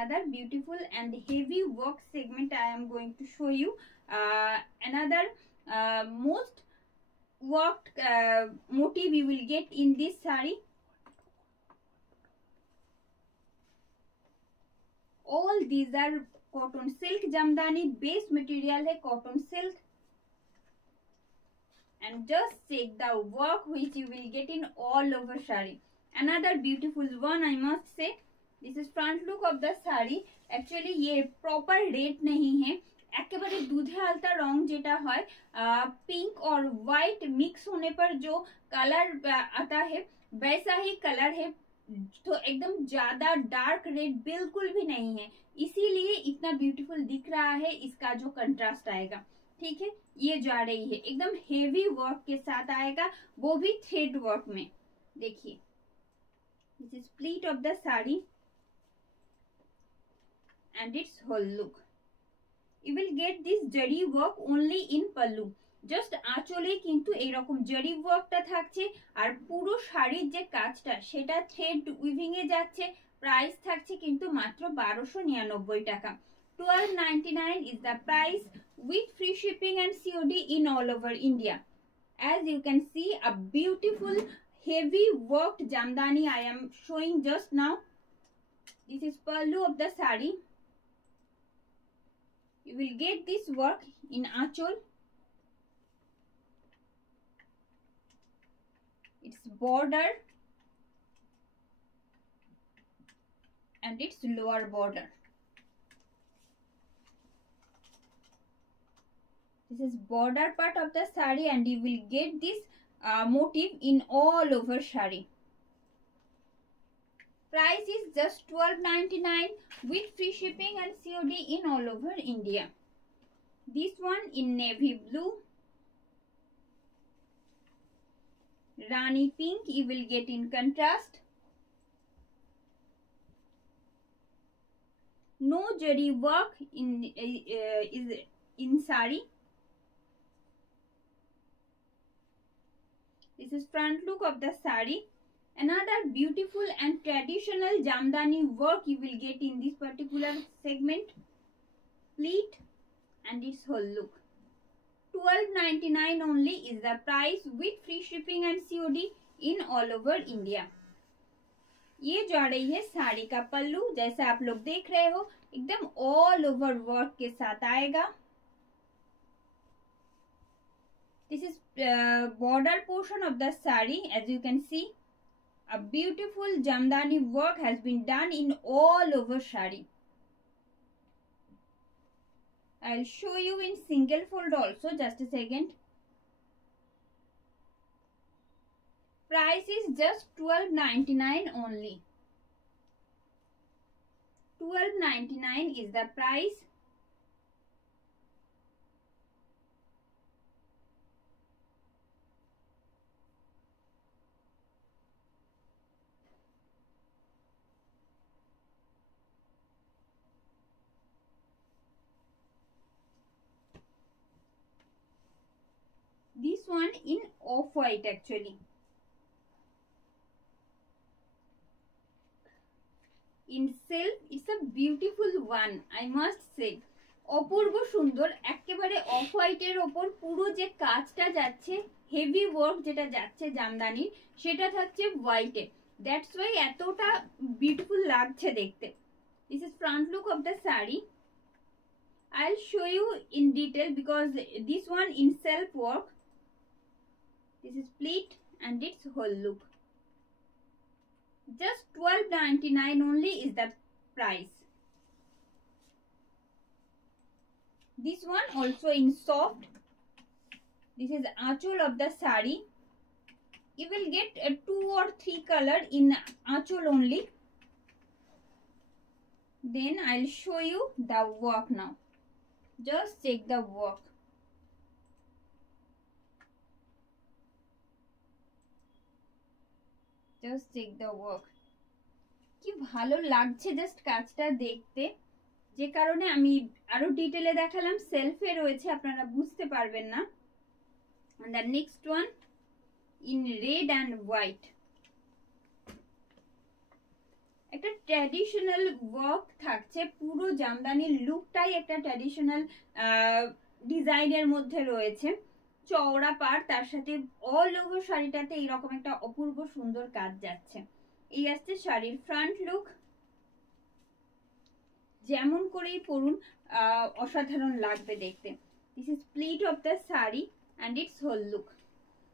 another beautiful and heavy work segment I am going to show you. Another most worked motif you will get in this sari. All these are cotton silk jamdani, base material है cotton silk, and just check the work which you will get in all over sari. Another beautiful one I must say. This is front look of the sari. Actually ये proper red नहीं है, एकेबारे दूधे आलता रंग जेटा है पिंक और white mix होने पर जो कलर आता है वैसा ही कलर है, तो एकदम ज्यादा डार्क रेड बिल्कुल भी नहीं है, इसीलिए इतना ब्यूटीफुल दिख रहा है इसका जो कंट्रास्ट आएगा। ठीक है, ये जा रही है एकदम हेवी वर्क के साथ आएगा, वो भी थ्रेड वर्क में। देखिए this is pleat of the sari and its whole look. You will get this jari work only in pallu. Just আঁচলে কিন্তু এইরকম জরি ওয়ার্কটা থাকছে, আর পুরো শাড়ির যে কাজটা সেটা থ্রেড উইভিং এ যাচ্ছে। প্রাইস থাকছে কিন্তু মাত্র 1299 টাকা। 1299 is the price with free shipping and COD in all over India. As you can see, a beautiful heavy worked jamdani I am showing just now. This is pallu of the sari. You will get this work in achol. Its border and its lower border. This is border part of the sari, and you will get this motif in all over sari. Price is just 1299 with free shipping and COD in all over India. This one in navy blue, Rani pink you will get in contrast. No jari work is in sari. This is front look of the sari. Another beautiful and traditional jamdani work you will get in this particular segment. Pleat and its whole look. 1299 only is the price with free shipping and COD in all over India. ये जा रही है साड़ी का पल्लू, जैसा आप लोग देख रहे हो एकदम ऑल ओवर वर्क के साथ आएगा। This is border portion of the sari. As you can see, a beautiful jamdani work has been done in all over sari. I'll show you in single fold also, just a second. Price is just 1299 only. 1299 is the price. This one in off-white actually. In silk, it's a beautiful one, I must say. অপূর্ব সুন্দর, একেবারে অফ হোয়াইটের ওপর পুরো যে কাজটা যাচ্ছে, heavy work যেটা যাচ্ছে জামদানির, সেটা থাকছে হোয়াইটে। দ্যাটস ওয়াই এতটা বিউটিফুল লাগছে দেখতে। This is front look of the sari. I'll show you in detail because this one in self work. This is pleat and its whole look. Just 1299 only is the price. This one also in soft. This is achol of the sari. You will get 2 or 3 color in achol only. Then I'll show you the work now. Just check the work. Just check the work. কি ভালো লাগছে জাস্ট কাজটা দেখতে, যে কারণে আমি আরো ডিটেইলে দেখালাম। সেলফে রয়েছে, আপনারা বুঝতে পারবেন না। And the next one in red and white. একটা ট্র্যাডিশনাল ওয়ার্ক থাকছে, পুরো জামদানির লুকটাই একটা ট্র্যাডিশনাল ডিজাইনের মধ্যে রয়েছে। চওড়া পাড়, তার সাথে অল ওভার শাড়িটাতে এইরকম একটা অপূর্ব সুন্দর কাজ যাচ্ছে। এই আসছে শাড়ির ফ্রন্ট লুক। যেমন করেই পরুন অসাধারণ লাগবে দেখতে। This is pleat of the sari and its whole look.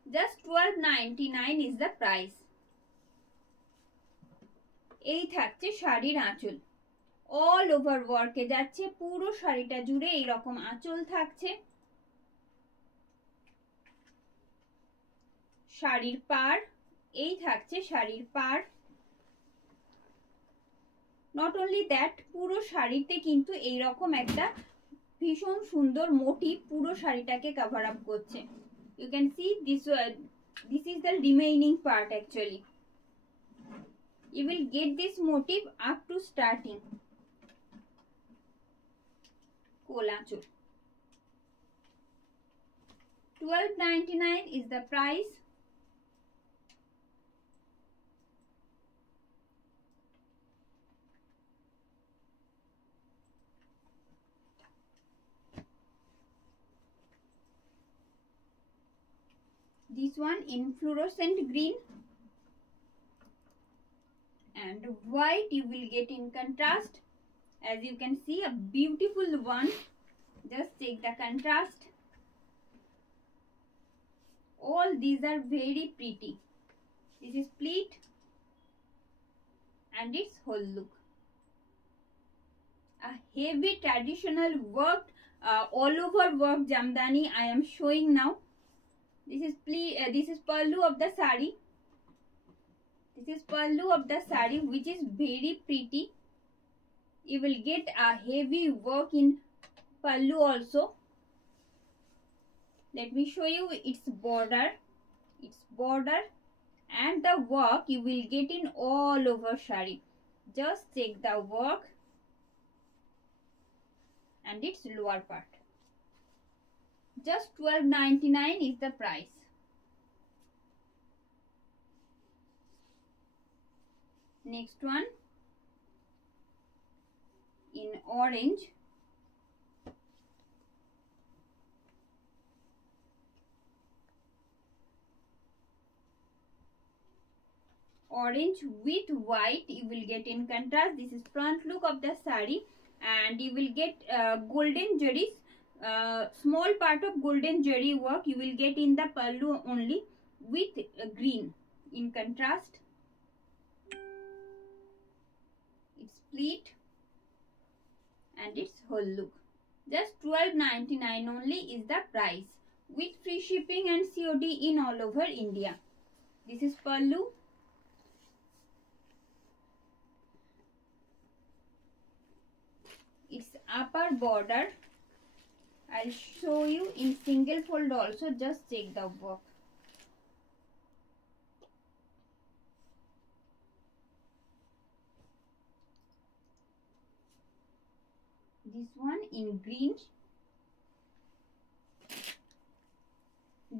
Just 12.99 is the price. এই থাকছে শাড়ির আঁচল, অল ওভার ওয়ার্কে যাচ্ছে, পুরো শাড়িটা জুড়ে এইরকম আঁচল থাকছে। শাড়ির পাড়, এই থাকছে শাড়ির পাড়। নট অনলি দ্যাট, পুরো শাড়িতে কিন্তু এইরকম একটা ভীষণ সুন্দর মোটিভ পুরো শাড়িটাকে কভার আপ করছে। You can see this is the remaining part actually. You will get this motif up to starting. Kolachur. 12.99 is the price. This one in fluorescent green and white you will get in contrast. As you can see, a beautiful one. Just take the contrast. All these are very pretty. This is pleat and its whole look. A heavy traditional work, all over work jamdani I am showing now. This is pallu of the sari. This is pallu of the sari, which is very pretty. You will get a heavy work in pallu also. Let me show you its border. Its border and the work you will get in all over sari. Just check the work and its lower part. Just 12.99 is the price. Next one in orange. Orange with white you will get in contrast. This is front look of the sari and you will get golden jari. Small part of golden jari work you will get in the pallu only, with green in contrast. Its pleat and its whole look. Just 12.99 only is the price, with free shipping and COD in all over India. This is pallu. Its upper border I'll show you in single fold also. Just check the work. This one in green,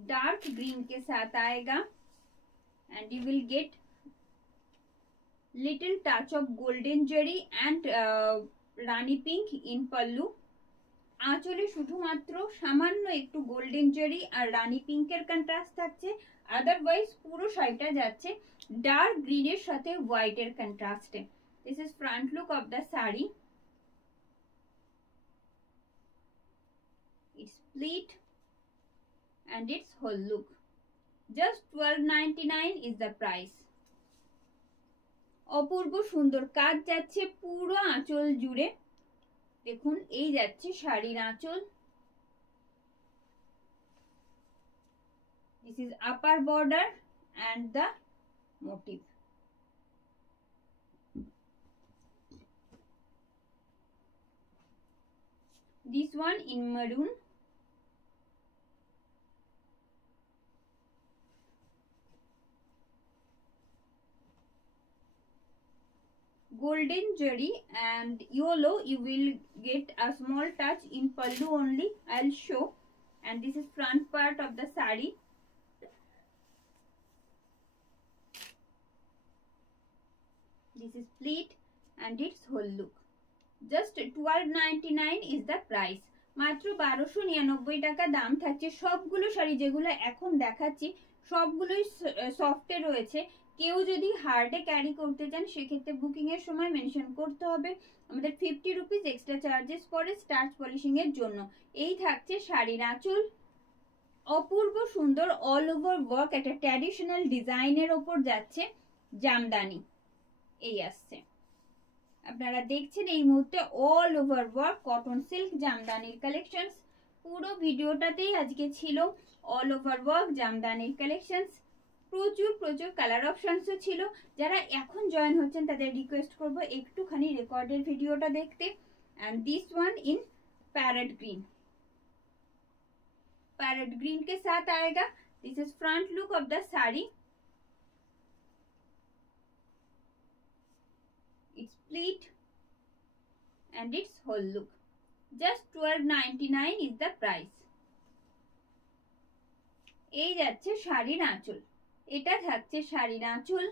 dark green के साथ आएगा and you will get little touch of golden jari and rani pink in pallu. আঁচলে শুধুমাত্র সামান্য একটু golden Jerry আর রানী পিঙ্কের কন্ট্রাস্ট থাকছে, আদারওয়াইজ পুরো শাড়িটা যাচ্ছে ডার্ক গ্রিনের সাথে হোয়াইটের কন্ট্রাস্টে। This is front look of the sari. It's pleat and its whole look. Just 12.99 is the price. অপূর্ব সুন্দর কাজ যাচ্ছে পুরো আঁচল জুড়ে। দেখুন এই যাচ্ছে শাড়ির আঁচল। This is upper border and the motif. This one in maroon. Golden jari and yellow you will get a small touch in pallu only. I'll show. And this is front part of the sari. This is pleat and its whole look. Just 1299 is the price. মাত্র 1299 টাকা দাম থাকছে। সবগুলো শাড়ি যেগুলো এখন দেখাচ্ছি সবগুলোই সফটে রয়েছে। কেউ যদি হার্ডে ক্যারি করতে চান সেক্ষেত্রে বুকিং এর সময় মেনশন করতে হবে আমাদের 50 রুপিস এক্সট্রা চার্জেস পরে স্টার্চ পলিশিং এর জন্য। এই থাকছে শাড়ির আঁচল, অপূর্ব সুন্দর অল ওভার ওয়ার্ক, একটা ট্র্যাডিশনাল ডিজাইনের ওপর যাচ্ছে জামদানি। এই আসছে, আপনারা দেখছেন এই মুহূর্তে all over work cotton silk জামদানির কালেকশনস। পুরো ভিডিওটাতেই আজকে ছিল অল ওভার ওয়ার্ক জামদানির কালেকশনস। প্রচুর প্রচুর কালার অপশনসও ছিল। যারা এখন জয়েন হচ্ছেন তাদের রিকোয়েস্ট করব একটুখানি রেকর্ডের ভিডিওটা দেখতে। And this one in parrot green, parrot green के साथ आएगा। This is front look of the sari. It's pleat and its whole look. Just 1299 is the price. এই যাচ্ছে শাড়ির আঁচল, এটা থাকছে শাড়ির আঁচল।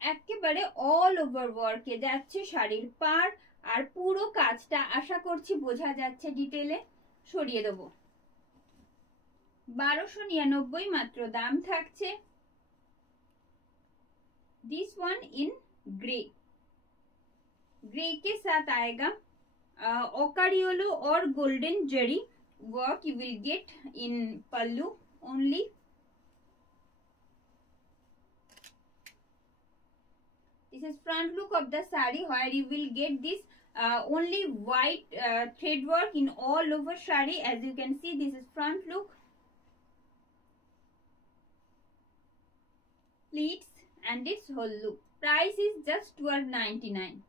একেবারে অল ওভার ওয়ার্কে যাচ্ছে শাড়ির পাড়, আর পুরো কাজটা আশা করছি বোঝা যাচ্ছে ডিটেলে। সরিয়ে দেবো। 1299 মাত্র দাম থাকছে। This one in grey, grey के साथ आएगा ओकारियोलो और गोल्डन जरी work you will get in pallu only. This is front look of the saree where you will get this only white thread work in all over saree. As you can see, this is front look, pleats and its whole look. Price is just 1299.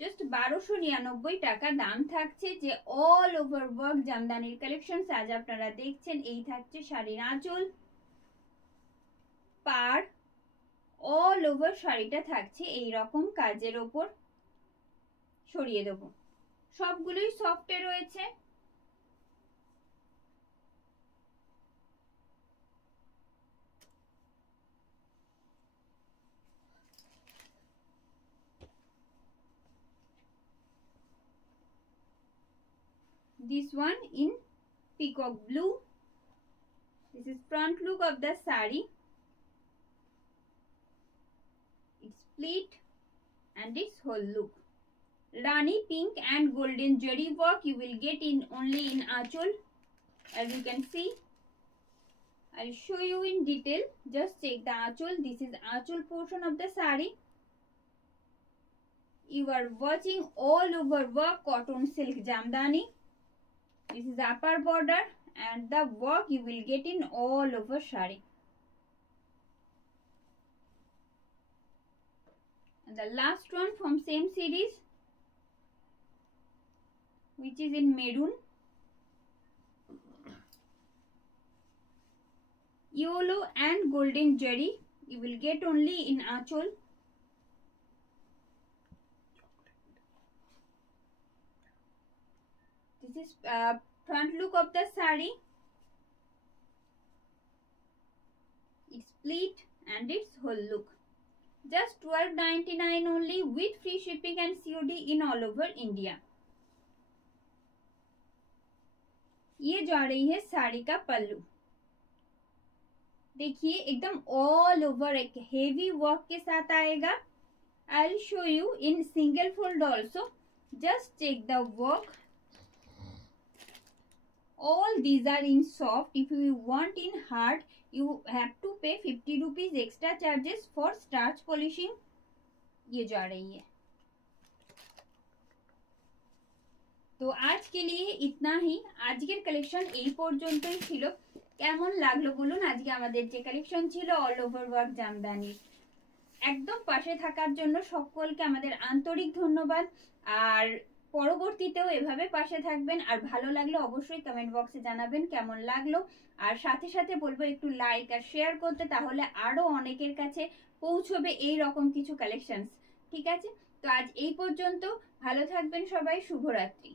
জাস্ট 1299 টাকা দাম থাকছে। যে all over work জামদানির কালেকশন আজ আপনারা দেখছেন। এই থাকছে শাড়ির আঁচল, পাড়, অল ওভার শাড়িটা থাকছে এই রকম কাজের ওপর। সরিয়ে দেব। সবগুলোই সফটে রয়েছে। This one in peacock blue. This is front look of the saree. It's pleat and its whole look. Rani pink and golden jari work you will get in only in achol. As you can see, I'll show you in detail. Just check the achol. This is achol portion of the saree. You are watching all over work cotton silk jamdani. This is upper border and the work you will get in all over saree. And the last one from same series, which is in maroon, yellow and golden jari you will get only in achol. This is front look of the saree. It's pleat and its whole look. Just 1299 only with free shipping and COD in all over India. ये जा रही है साड़ी का पल्लू। देखिए एकदम all over एक heavy work के साथ आएगा। I'll show you in single fold also. Just check the work. All these are in soft. If you want in hard, you have to pay 50 rupees extra charges for starch polishing. ये जा रही है। তো আজকে নিয়ে ইতনা হি। আজকের কালেকশন এই পর্যন্তই ছিল। কেমন লাগলো বলুন আজকে আমাদের যে কালেকশন ছিল অল ওভার ওয়ার্ক জামদানি। একদম পাশে থাকার জন্য সকলকে আমাদের আন্তরিক ধন্যবাদ। আর পরবর্তীতেও এভাবে পাশে থাকবেন। আর ভালো লাগলে অবশ্যই কমেন্ট বক্সে জানাবেন কেমন লাগলো। আর সাথে সাথে বলবো একটু লাইক আর শেয়ার করতে, তাহলে আরো অনেকের কাছে পৌঁছবে এই রকম কিছু কালেকশনস। ঠিক আছে, তো আজ এই পর্যন্ত। ভালো থাকবেন সবাই। শুভরাত্রি।